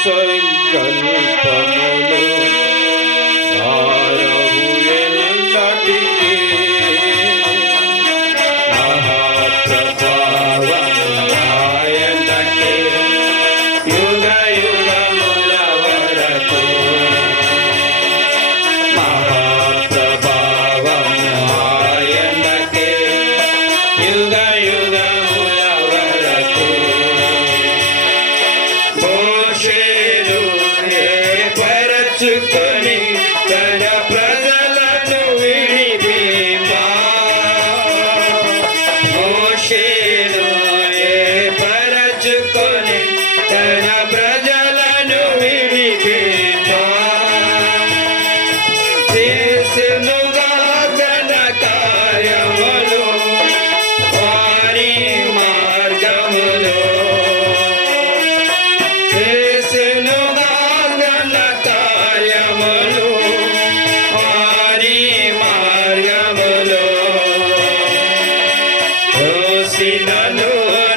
సంకల్పములు మారవు ఎన్నటికీ మహాప్రభావం ఆయనకే యుగ యుగముల వరకు మహాప్రభావం ఆయనకే యుగ యుగముల వరకు మోషేను ఏర్పరచుకొని తన ప్రజలను విడిపింపా మోషేను ఏర్పరచుకొని తన ప్రజలను విడిపింపా చేసెనుగా ఘన కార్యములు వారి మార్గములో చేసెనుగా ఘన కార్యములు వారి మార్గములో దోషినను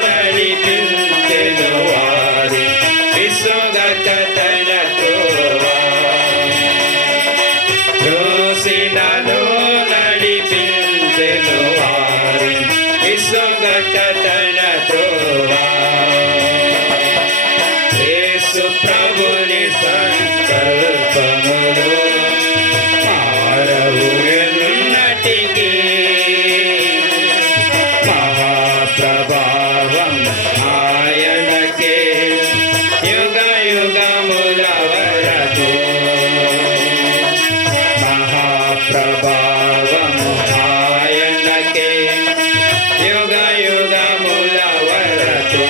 నడిపించెను వారి విసుగక తన త్రోవ దోషినను నడిపించెను వారి విసుగక తన త్రోవ యేసు ప్రభుని సంకల్పములు మారవు ఎన్నటికీ మహాప్రభావం ఆయనకే యుగ యుగముల వరకు మహాప్రభావం ఆయనకే యుగ యుగముల వరకు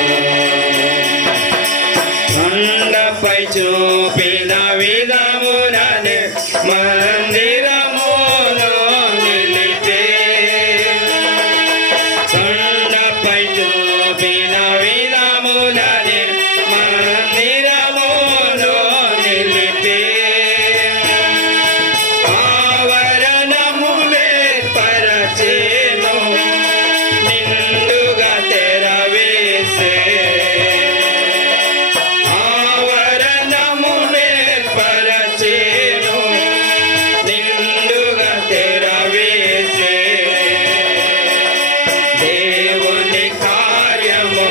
కొండపై చూపిన విధముననే మందిరములో నిలిపే కొండపై చూపిన విధముననే మందిరములో నిలిపే ఆవరణములే పరచేను నిండుగా తెరవేసే ఆవరణములే పరచేను నిండుగా తెరవేసే దేవుని కార్యము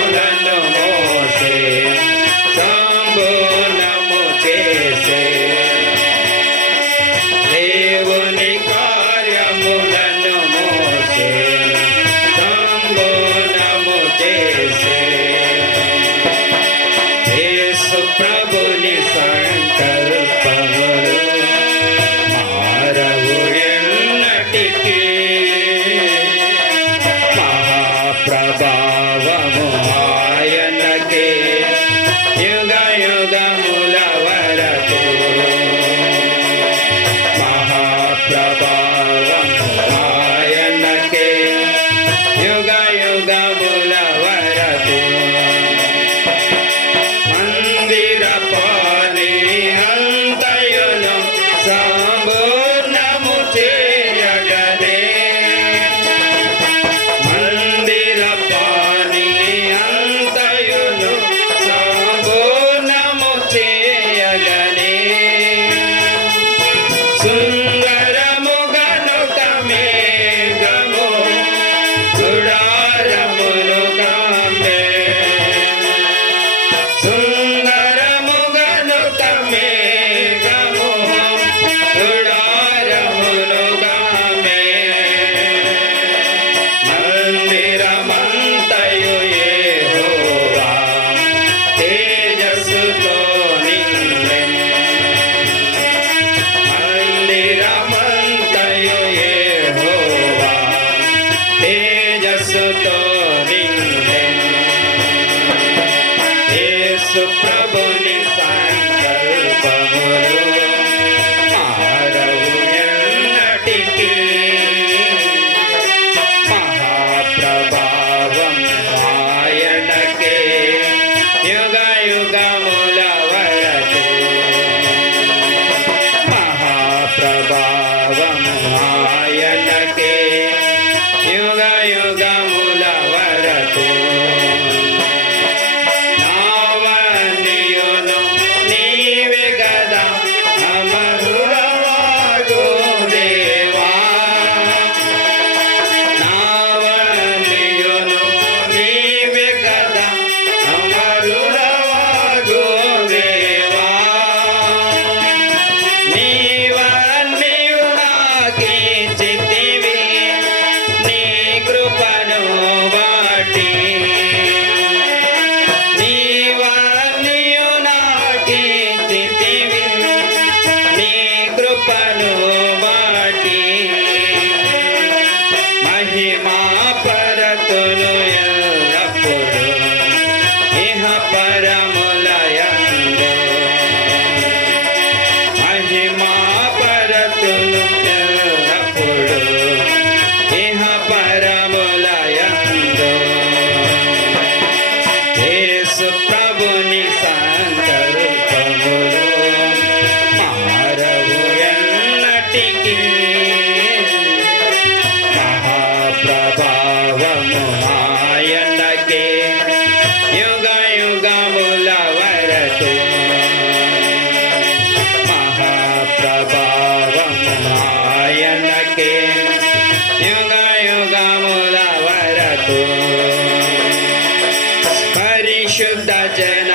పరిశుద్ధ జన